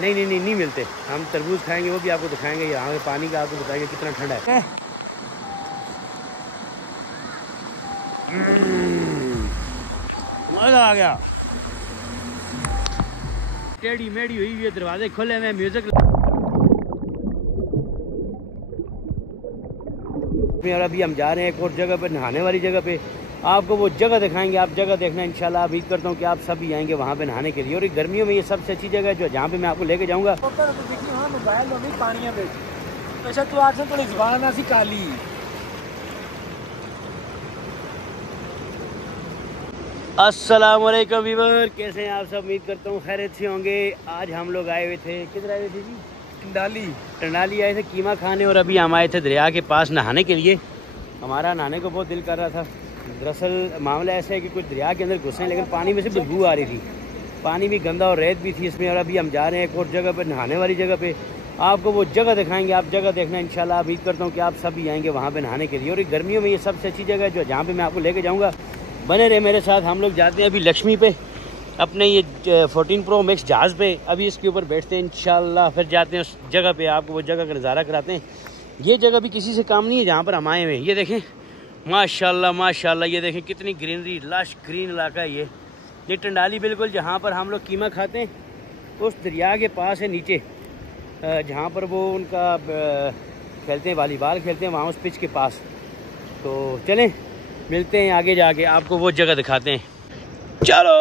नहीं नहीं नहीं नहीं मिलते। हम तरबूज खाएंगे, वो भी आपको दिखाएंगे। यहाँ पे पानी का आपको बताएंगे कितना ठंडा है। मज़ा आ गया। टेढ़ी मेढ़ी हुई हुई है, दरवाजे खुले हुए, म्यूजिक। और अभी हम जा रहे हैं एक और जगह पे, नहाने वाली जगह पे। आपको वो जगह दिखाएंगे, आप जगह देखना इंशाल्लाह। उम्मीद करता हूँ कि आप सब भी आएंगे वहाँ पे नहाने के लिए। और गर्मियों में ये सबसे अच्छी जगह है जो जहाँ पे मैं आपको लेके जाऊँगा। अस्सलाम वालेकुम व्यूअर, कैसे हैं आप सब? उम्मीद करता हूँ खैरियत से होंगे। आज हम लोग आए हुए थे, किधर आए हुए थे जी? टंडाली आए थे कीमा खाने। और अभी हम आए थे दरिया के पास नहाने के लिए। हमारा नहाने को बहुत दिल कर रहा था। दरअसल मामला ऐसा है कि कुछ दरिया के अंदर घुसे, लेकिन पानी में से बदबू आ रही थी। पानी भी गंदा और रेत भी थी इसमें। और अभी हम जा रहे हैं एक और जगह पर, नहाने वाली जगह पे। आपको वो जगह दिखाएंगे, आप जगह देखना इंशाल्लाह। उम्मीद करता हूँ कि आप सब भी आएंगे वहाँ पे नहाने के लिए। और गर्मियों में ये सबसे अच्छी जगह है जो जहाँ पे मैं आपको लेके जाऊँगा। बने रहे मेरे साथ। हम लोग जाते हैं अभी लक्ष्मी पे, अपने ये 14 Pro Max जहाज़ पे। अभी इसके ऊपर बैठते हैं इंशाल्लाह, फिर जाते हैं उस जगह पे, आपको वो जगह का नज़ारा कराते हैं। ये जगह भी किसी से काम नहीं है जहाँ पर हम आए हुए हैं। ये देखें माशाल्लाह माशाल्लाह, ये देखें कितनी ग्रीनरी, लश ग्रीन इलाका है ये टंडाली बिल्कुल जहाँ पर हम लोग कीमा खाते हैं, उस दरिया के पास है नीचे, जहाँ पर वो उनका खेलते हैं, वॉलीबॉल खेलते हैं, वहाँ उस पिच के पास। तो चलें मिलते हैं आगे जाके, आपको वो जगह दिखाते हैं। चलो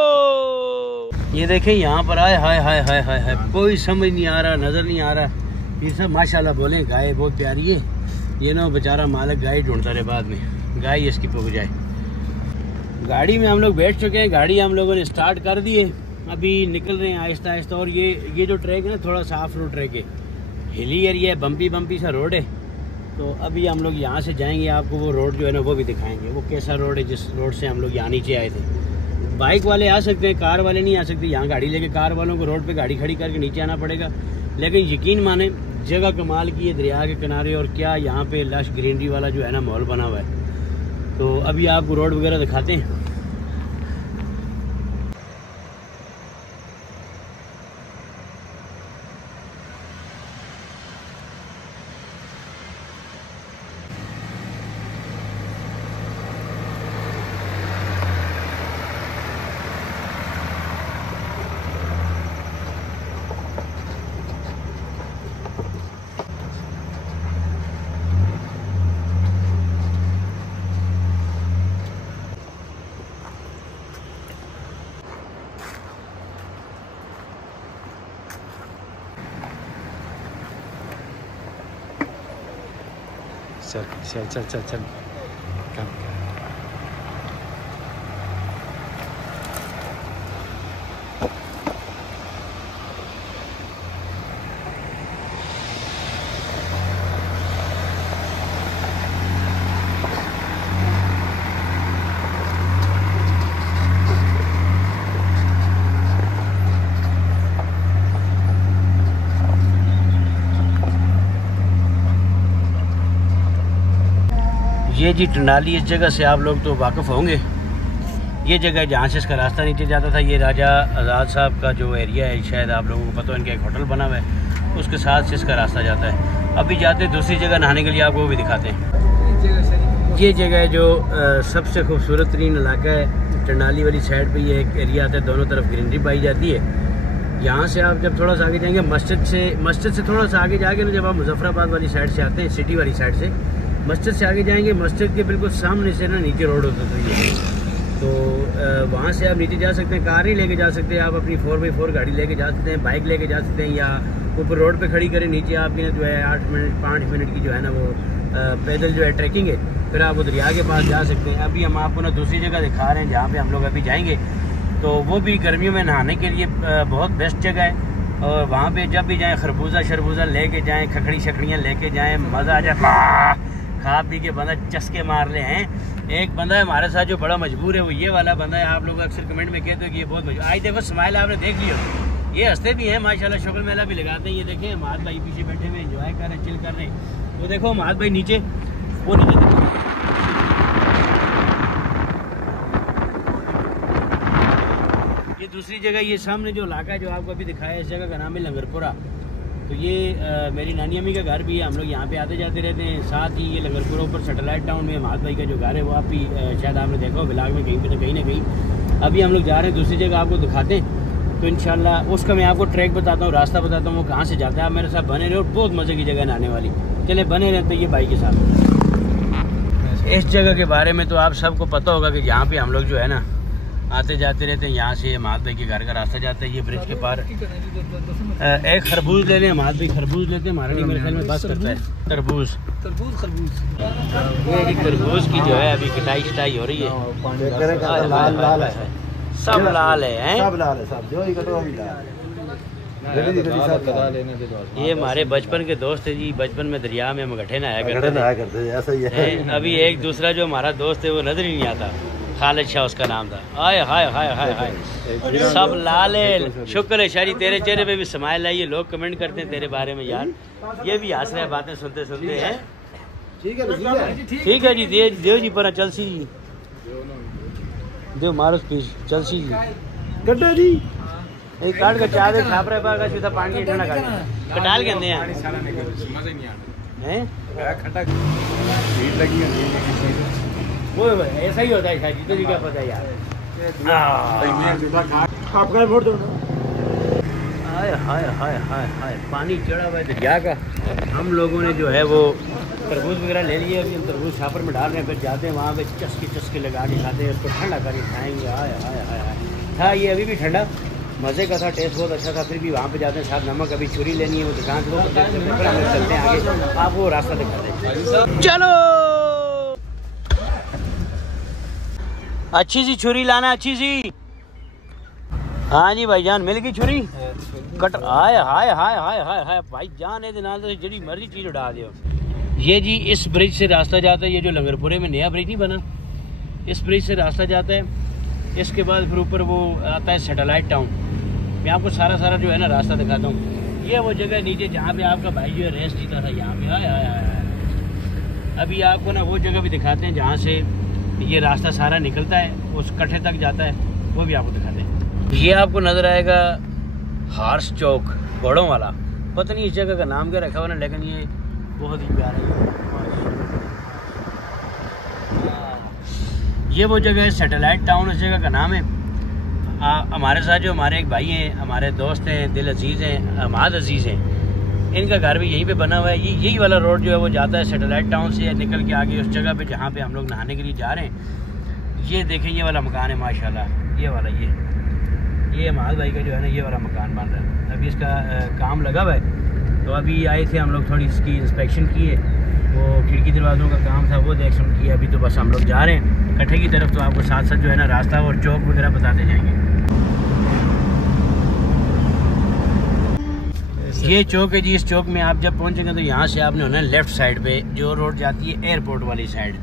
ये देखें यहाँ पर आए, हाय हाय हाय हाय हाय, कोई समझ नहीं आ रहा, नज़र नहीं आ रहा। ये सब माशाल्लाह बोलें, गाय बहुत प्यारी है। ये ना बेचारा मालिक गाय ढूंढता रहे, बाद में गाय इसकी पुग जाए। गाड़ी में हम लोग बैठ चुके हैं, गाड़ी हम लोगों ने स्टार्ट कर दी है। अभी निकल रहे हैं आहिस्ता आहिस्ता। और ये जो ट्रैक है ना, थोड़ा सा ऑफ रोड ट्रैक है, हिली एरिया है, बम्पी सा रोड है। तो अभी हम लोग यहाँ से जाएंगे, आपको वो रोड जो है ना वो भी दिखाएंगे, वो कैसा रोड है जिस रोड से हम लोग यहाँ नीचे आए थे। बाइक वाले आ सकते हैं, कार वाले नहीं आ सकते। यहाँ गाड़ी लेके कार वालों को रोड पे गाड़ी खड़ी करके नीचे आना पड़ेगा। लेकिन यकीन माने जगह कमाल की है, दरिया के किनारे। और क्या यहाँ पे लश ग्रीनरी वाला जो है ना माहौल बना हुआ है। तो अभी आपको रोड वगैरह दिखाते हैं। चल चल चल चल चल काम। ये जी टंडाली, इस जगह से आप लोग तो वाकिफ़ होंगे। ये जगह जहाँ से इसका रास्ता नीचे जाता था, ये राजा आज़ाद साहब का जो एरिया है, शायद आप लोगों को पता हो, इनका एक होटल बना हुआ है, उसके साथ से इसका रास्ता जाता है। अभी जाते हैं दूसरी जगह नहाने के लिए, आपको वो भी दिखाते हैं। ये जगह है जो सबसे खूबसूरत तरीन इलाका है। टंडाली वाली साइड पर ये एक एरिया आता है, दोनों तरफ ग्रीनरी पाई जाती है। यहाँ से आप जब थोड़ा सा आगे जाएंगे, मस्जिद से थोड़ा सा आगे जाके ना, जब आप मुजफ्फराबाद वाली साइड से आते हैं, सिटी वाली साइड से, मस्जिद से आगे जाएंगे, मस्जिद के बिल्कुल सामने से ना नीचे रोड होता है। तो वहाँ से आप नीचे जा सकते हैं। कार ही लेके जा सकते हैं, आप अपनी 4x4 गाड़ी लेके जा सकते हैं, बाइक लेके जा सकते हैं, या ऊपर रोड पे खड़ी करें। नीचे आपकी जो है 5 मिनट की जो है ना वो पैदल जो है ट्रैकिंग है, फिर आप वो दरिया के पास जा सकते हैं। अभी हम आपको ना दूसरी जगह दिखा रहे हैं जहाँ पर हम लोग अभी जाएँगे। तो वो भी गर्मियों में नहाने के लिए बहुत बेस्ट जगह है। और वहाँ पर जब भी जाएँ खरबूजा लेके जाएँ, खखड़ी शखड़ियाँ लेके जाएँ, मज़ा आ जाए। खा पी के बंदा चस्के मार ले हैं। एक बंदा है हमारे साथ जो बड़ा मजबूर है, वो ये वाला बंदा है। आप लोग अक्सर कमेंट में कहते हो कि ये बहुत मजबूर। आज देखो स्माइल आपने देख लियो, ये हंसते भी हैं माशाल्लाह, शुक्र मेला भी लगाते हैं। ये देखें माद भाई पीछे बैठे हुए एंजॉय कर रहे हैं, चिल कर रहे हैं। वो देखो माद भाई नीचे, वो नीचे फिर दूसरी जगह ये सामने जो इलाका है जो आपको अभी दिखाया है, इस जगह का नाम है लंगरपुरा। तो ये मेरी नानी अम्मी का घर भी है, हम लोग यहाँ पे आते जाते रहते हैं। साथ ही ये लंगरपुरा ऊपर सैटेलाइट टाउन में महाद भाई का जो घर है वो आप भी शायद आपने देखा हो ब्लॉग में कहीं पे कहीं ना कहीं। अभी हम लोग जा रहे हैं दूसरी जगह, आपको दिखाते हैं। तो इंशाल्लाह उसका मैं आपको ट्रैक बताता हूँ, रास्ता बताता हूँ वो कहाँ से जाता है। आप मेरे साथ बने रहे और बहुत मज़े की जगह नहाने वाली। चले बने रहते ये भाई के साथ। इस जगह के बारे में तो आप सबको पता होगा कि यहाँ पे हम लोग जो है ना आते जाते रहते हैं। यहाँ से महाद भाई के घर का रास्ता जाता है, ये ब्रिज के पार। एक खरबूज ले लें, महाद भाई खरबूज लेते हैं, हमारे लिए मेरे ख्याल में बस करता है। तरबूज ये तरबूज की जो है अभी कटाई शटाई हो रही है। लाल है, सब लाल है, सब लाल है, सब जो ये हमारे बचपन के दोस्त है जी। बचपन में दरिया में हम गड्ढे नहाया करते थे, ऐसा ही है। अभी एक दूसरा जो हमारा दोस्त है वो नजर ही नहीं आता, खालिद शाह उसका नाम था। आय हाय हाय हाय हाय, सब लाल है। शुक्र है शायरी तेरे चेहरे पे भी स्माइल है। ये लोग कमेंट करते हैं तेरे बारे में यार, ये भी हंस रहे हैं बातें सुनते सुनते हैं। ठीक है जी, देव जी पर चल सी देव मारो प्लीज, चल सी गड्ढा जी एक काट का चादर छाप रहे पागा सीधा पानी ठंडा कर कटाल के अंदर हैं वो ऐसा ही होता है शायद, तो जी क्या पता यार। आपका वोट दो। हाय हाय हाय हाय हाय, पानी चढ़ा हुआ है दरिया का। हम लोगों ने जो है वो तरबूज वगैरह ले लिए, अभी हम तरबूज छापर में डाल रहे हैं, फिर जाते हैं वहाँ पे चस्के लगा के खाते हैं, उसको ठंडा करके खाएंगे। हाय हाय हाय हाय, था ये अभी भी ठंडा, मज़े का था, टेस्ट बहुत अच्छा था। फिर भी वहाँ पे जाते हैं, साथ नमक अभी चूरी लेनी है, वो दुकान से फिर हम चलते हैं आगे, आपको वो रास्ता दिखाते हैं। चलो अच्छी सी छुरी लाना, अच्छी सी। हाँ जी भाईजान, मिल गई छुरी कट। हाय हाय हाय हाय हाय हाय भाईजान, ये नाल तो जी मर्जी चीज़ उठा दियो। ये जी इस ब्रिज से रास्ता जाता है, ये जो लंगरपुरे में नया ब्रिज नहीं बना, इस ब्रिज से रास्ता जाता है। इसके बाद फिर ऊपर वो आता है सैटेलाइट टाउन। मैं आपको सारा जो है ना रास्ता दिखाता हूँ। ये वो जगह नीचे जहाँ पे आपका भाई जो है रेस जीता था, यहाँ पे आया। अभी आपको ना वो जगह भी दिखाते हैं जहाँ से ये रास्ता सारा निकलता है, उस कट्ठे तक जाता है, वो भी आपको दिखाते हैं। ये आपको नज़र आएगा हार्स चौक, घोड़ों वाला। पता नहीं इस जगह का नाम क्या रखा हुआ ना, लेकिन ये बहुत ही प्यारा है। ये वो जगह है सैटेलाइट टाउन, उस जगह का नाम है। हमारे साथ जो हमारे एक भाई हैं, हमारे दोस्त हैं, दिल अजीज़ हैं, अहमद अजीज़ हैं, इनका घर भी यहीं पे बना हुआ है। यही वाला रोड जो है वो जाता है सैटेलाइट टाउन से निकल के आगे उस जगह पे जहाँ पे हम लोग नहाने के लिए जा रहे हैं। ये देखें, ये वाला मकान है माशाल्लाह, ये वाला ये अहमद भाई का जो है ना ये वाला मकान बन रहा है। अभी इसका काम लगा हुआ है, तो अभी आए थे हम लोग, थोड़ी इसकी इंस्पेक्शन की है, वो खिड़की दरवाज़ों का काम था वो देख सुन किया। अभी तो बस हम लोग जा रहे हैं कट्ठे की तरफ, तो आपको साथ साथ जो है ना रास्ता और चौक वगैरह बताते जाएंगे। ये चौक है जी, इस चौक में आप जब पहुंचेंगे तो यहाँ से आपने होना लेफ्ट साइड पे जो रोड जाती है एयरपोर्ट वाली साइड,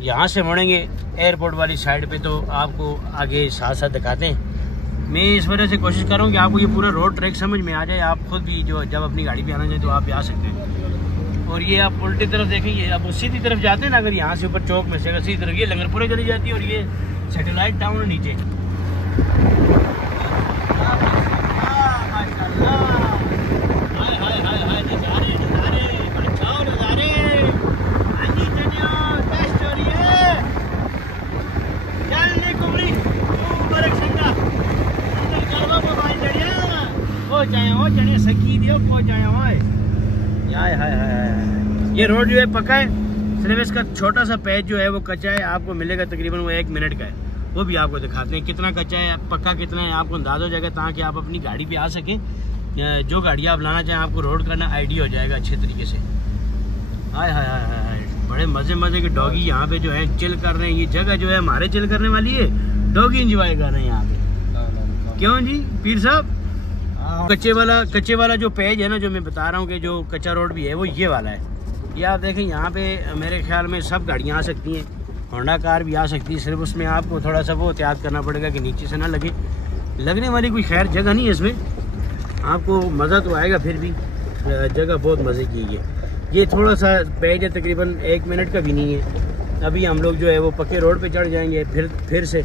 यहाँ से मुड़ेंगे एयरपोर्ट वाली साइड पे, तो आपको आगे साथ साथ दिखाते हैं। मैं इस वजह से कोशिश कर रहा हूँ कि आपको ये पूरा रोड ट्रैक समझ में आ जाए, आप खुद भी जो जब अपनी गाड़ी पे आना चाहे तो आप भी आ सकते हैं। और ये आप उल्टी तरफ देखेंगे, आप सीधी तरफ जाते हैं ना, अगर यहाँ से ऊपर चौक में से अगर सीधी तरफ ये लंगरपुरे चली जाती है और ये सैटेलाइट टाउन नीचे। ये रोड जो है पक्का है, सिर्फ इसका छोटा सा पैच जो है वो कच्चा है। आपको मिलेगा तकरीबन वो 1 मिनट का है, वो भी आपको दिखाते हैं कितना कच्चा है, पक्का कितना है, आपको अंदाजा हो जाएगा, ताकि आप अपनी गाड़ी पे आ सकें। जो गाड़ी आप लाना चाहें आपको रोड करना आइडिया हो जाएगा अच्छे तरीके से। हाय हाय हाय हाय, बड़े मजे के डॉगी यहाँ पे जो है चिल कर रहे हैं। ये जगह जो है हमारे चिल करने वाली है, डॉगी एंजॉय कर रहे हैं यहाँ पे। क्यों जी पीर साहब? कच्चे वाला जो पेज है ना, जो मैं बता रहा हूँ कि जो कच्चा रोड भी है वो ये वाला है। ये आप देखें, यहाँ पे मेरे ख्याल में सब गाड़ियाँ आ सकती हैं, होंडा कार भी आ सकती है। सिर्फ उसमें आपको थोड़ा सा वो एहतियात करना पड़ेगा कि नीचे से ना लगे। लगने वाली कोई खैर जगह नहीं है इसमें, आपको मज़ा तो आएगा, फिर भी जगह बहुत मज़े की है। ये थोड़ा सा पेज है, तकरीबन 1 मिनट का भी नहीं है। अभी हम लोग जो है वो पक्के रोड पे चढ़ जाएंगे फिर से।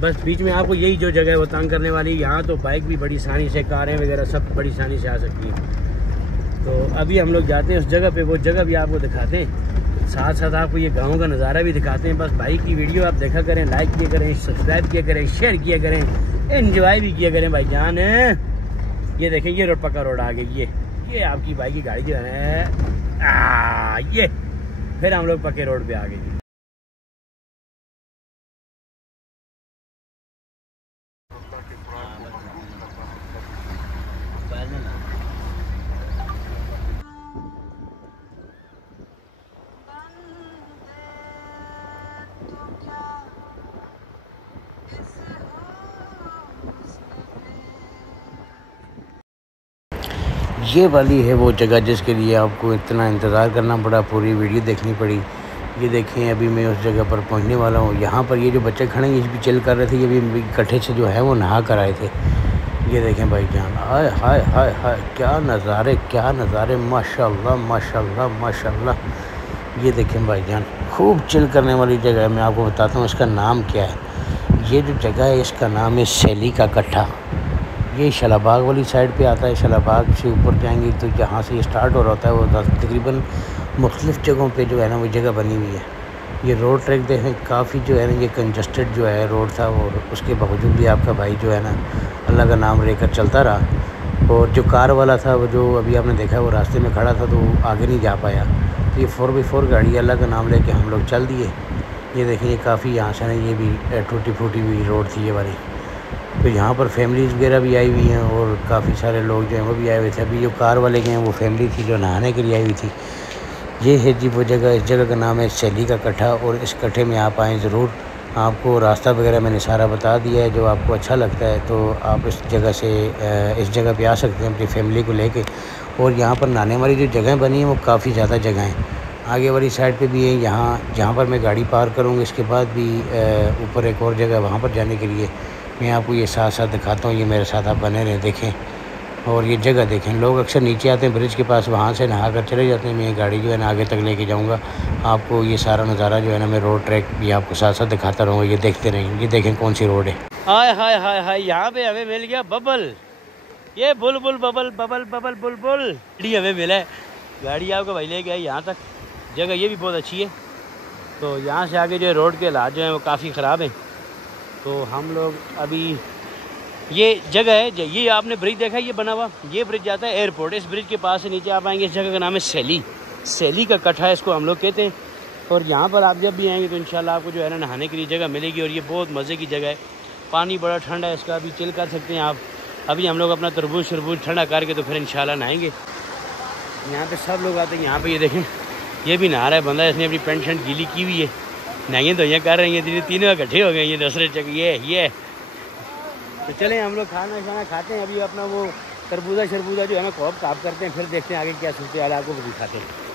बस बीच में आपको यही जो जगह है वो तंग करने वाली। यहाँ तो बाइक भी बड़ी आसानी से, कारें वगैरह सब बड़ी आसानी से आ सकती हैं। तो अभी हम लोग जाते हैं उस जगह पे, वो जगह भी आपको दिखाते हैं, साथ साथ आपको ये गाँव का नज़ारा भी दिखाते हैं। बस बाइक की वीडियो आप देखा करें, लाइक किया करें, सब्सक्राइब किया करें, शेयर किया करें, एंजॉय भी किया करें भाई जान। ये देखें, ये रोड पक्का रोड आ गई। ये आपकी बाइक की गाड़ी जो है ये फिर हम लोग पक्के रोड पे आ गए। ये वाली है वो जगह जिसके लिए आपको इतना इंतज़ार करना पड़ा, पूरी वीडियो देखनी पड़ी। ये देखें, अभी मैं उस जगह पर पहुंचने वाला हूँ। यहाँ पर ये जो बच्चे खड़े हैं ये भी चिल कर रहे थे, ये भी इकट्ठे से जो है वो नहा कर आए थे। ये देखें भाई जान, हाय हाय हाय हाय, क्या नज़ारे, माशाल्लाह माशाल्लाह माशाल्लाह। ये देखें भाई जान, खूब चिल करने वाली जगह है। मैं आपको बताता हूँ इसका नाम क्या है। ये जो जगह है इसका नाम है सैली का कट्ठा। ये शलाबाग वाली साइड पे आता है। शलाबाग से ऊपर जाएंगे तो जहाँ से ये स्टार्ट हो रहा होता है वो तकरीबन मुख्तलिफ़ जगहों पे जो है ना वो जगह बनी हुई है। ये रोड ट्रैक देखें, काफ़ी जो है ना ये कंजस्टेड जो है रोड था, और उसके बावजूद भी आपका भाई जो है ना अल्लाह का नाम लेकर चलता रहा। और जो कार वाला था वो जो अभी आपने देखा वो रास्ते में खड़ा था तो आगे नहीं जा पाया। तो ये 4x4 गाड़ी अल्लाह का नाम लेके हम लोग चल दिए। ये देखिए, काफ़ी यहाँ से ना ये भी टूटी फूटी हुई रोड थी ये वाली। तो यहाँ पर फैमिलीज़ वगैरह भी आई हुई हैं और काफ़ी सारे लोग जो हैं वो भी आए हुए थे। अभी जो कार वाले गए हैं वो फैमिली थी जो नहाने के लिए आई हुई थी। ये है जी वो जगह, इस जगह का नाम है सैली का कट्ठा। और इस कट्ठे में आप आएँ ज़रूर। आपको रास्ता वगैरह मैंने सारा बता दिया है। जो आपको अच्छा लगता है तो आप इस जगह से इस जगह पे आ सकते हैं अपनी फैमिली को लेके। और यहाँ पर नहाने वाली जो जगह बनी है वो काफ़ी ज़्यादा जगह हैं। आगे वाली साइड पे भी है, यहाँ जहाँ पर मैं गाड़ी पार्क करूँगा इसके बाद भी ऊपर एक और जगह वहाँ पर जाने के लिए मैं आपको ये साथ साथ दिखाता हूँ। ये मेरे साथ आप बने रहें, देखें। और ये जगह देखें, लोग अक्सर नीचे आते हैं ब्रिज के पास, वहाँ से नहा कर चले जाते हैं। मैं ये गाड़ी जो है ना आगे तक लेके जाऊँगा। आपको ये सारा नज़ारा जो है ना मैं रोड ट्रैक भी आपको साथ साथ दिखाता रहूँगा। ये देखते रहें। ये देखें कौन सी रोड है। हाय हाय हाय हाय, यहाँ पे हमें मिल गया बबल। ये बुलबुल बबल बबल बबल बुलबुल गाड़ी हमें मिला है। गाड़ी आपको भाई लेके आई यहाँ तक। जगह ये भी बहुत अच्छी है। तो यहाँ से आगे जो रोड के हालात जो हैं वो काफ़ी ख़राब हैं। तो हम लोग अभी ये जगह है, ये आपने ब्रिज देखा है ये बना हुआ, ये ब्रिज जाता है एयरपोर्ट। इस ब्रिज के पास से नीचे आप आएंगे, इस जगह का नाम है सैली का कट्ठा इसको हम लोग कहते हैं। और यहाँ पर आप जब भी आएंगे तो इंशाल्लाह आपको जो है ना नहाने के लिए जगह मिलेगी। और ये बहुत मज़े की जगह है, पानी बड़ा ठंडा है इसका, अभी चिल कर सकते हैं आप। अभी हम लोग अपना तरबूज शरबूज ठंडा करके तो फिर इंशाल्लाह नहाएंगे। यहाँ पर सब लोग आते हैं। यहाँ पर ये देखें, ये भी नहा रहा है बंदा, इसने अपनी पेंट शर्ट गीली की हुई है, नहीं तो ये कर रही हैं, तीनों इकट्ठे हो गए ये दूसरे चक ये। तो चलें हम लोग खाना खाते हैं। अभी अपना वो तरबूजा शरबूजा जो है ना कॉप काप करते हैं, फिर देखते हैं आगे क्या सूरत हाल आपको भी दिखाते हैं।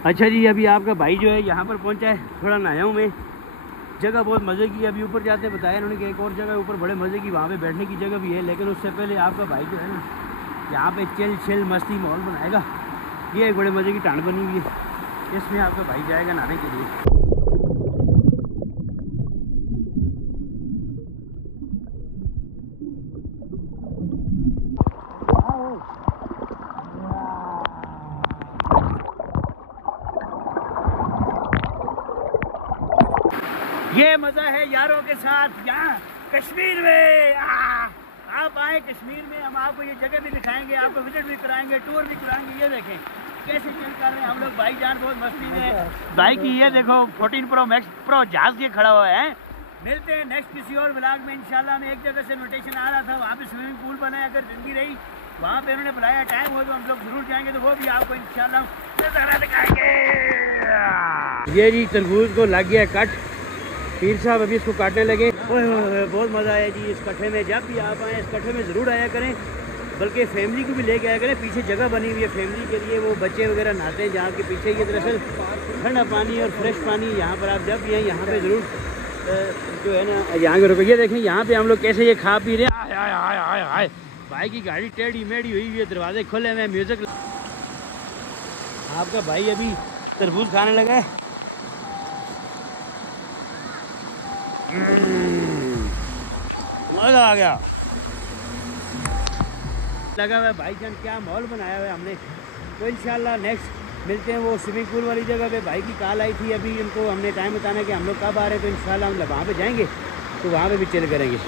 अच्छा जी, अभी आपका भाई जो है यहाँ पर पहुँचा है, थोड़ा नहाया हूँ मैं। जगह बहुत मज़े की, अभी ऊपर जाते बताया उन्होंने कि एक और जगह ऊपर बड़े मज़े की, वहाँ पे बैठने की जगह भी है। लेकिन उससे पहले आपका भाई जो है ना यहाँ पे चिल मस्ती माहौल बनाएगा। ये एक बड़े मज़े की टांड बनी हुई है, इसमें आपका भाई जाएगा नहाने के लिए। ये मज़ा है यारों के साथ यहाँ कश्मीर में। आप आए कश्मीर में, हम आपको ये जगह भी दिखाएंगे, आपको विजिट भी कराएंगे, टूर भी कराएंगे। ये देखें, कैसे चिल कर रहे हैं हम लोग, भाईजान बहुत मस्ती में। भाई की ये देखो 14 Pro Max Pro जहाज ये खड़ा हुआ है। मिलते हैं नेक्स्ट किसी और व्लॉग में इंशाल्लाह। मैं एक जगह से इन्विटेशन आ रहा था, वहाँ पे स्विमिंग पूल बना है, अगर जिंदगी रही वहाँ पे उन्होंने बुलाया, टाइम हो तो हम लोग जरूर जाएंगे, तो वो भी आपको इंशाल्लाह नज़ारा दिखाएंगे। ये जी तरबूज को लग गया कट, पीर साहब अभी इसको काटने लगे। बहुत मज़ा आया जी इस कट्ठे में। जब भी आप आएँ इस कट्ठे में ज़रूर आया करें, बल्कि फैमिली को भी लेके आया करें। पीछे जगह बनी हुई है फैमिली के लिए, वो बच्चे वगैरह नहाते हैं जहाँ के पीछे। ये दरअसल ठंडा पानी और फ्रेश पानी, यहाँ पर आप जब भी आए यहाँ पे ज़रूर जो है ना यहाँ के रुको। ये देखें यहाँ पे हम लोग कैसे ये खा पी रहे हैं। हाय भाई की गाड़ी टेढ़ी मेढ़ी हुई हुई है, दरवाजे खुले हुए, म्यूज़िक। आपका भाई अभी तरबूज खाने लगा है। मज़ा आ गया, लगा हुआ है भाईजान, क्या माहौल बनाया हुआ है हमने। तो इंशाल्लाह नेक्स्ट मिलते हैं वो स्विमिंग पूल वाली जगह पे। भाई की कॉल आई थी अभी, उनको हमने टाइम बताना कि हम लोग कब आ रहे हैं, तो इंशाल्लाह हम वहाँ पे जाएंगे, तो वहाँ पे भी चिल करेंगे।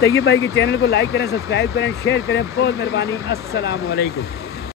तैयब भाई के चैनल को लाइक करें, सब्सक्राइब करें, शेयर करें। बहुत मेहरबानी। अस्सलाम वालेकुम।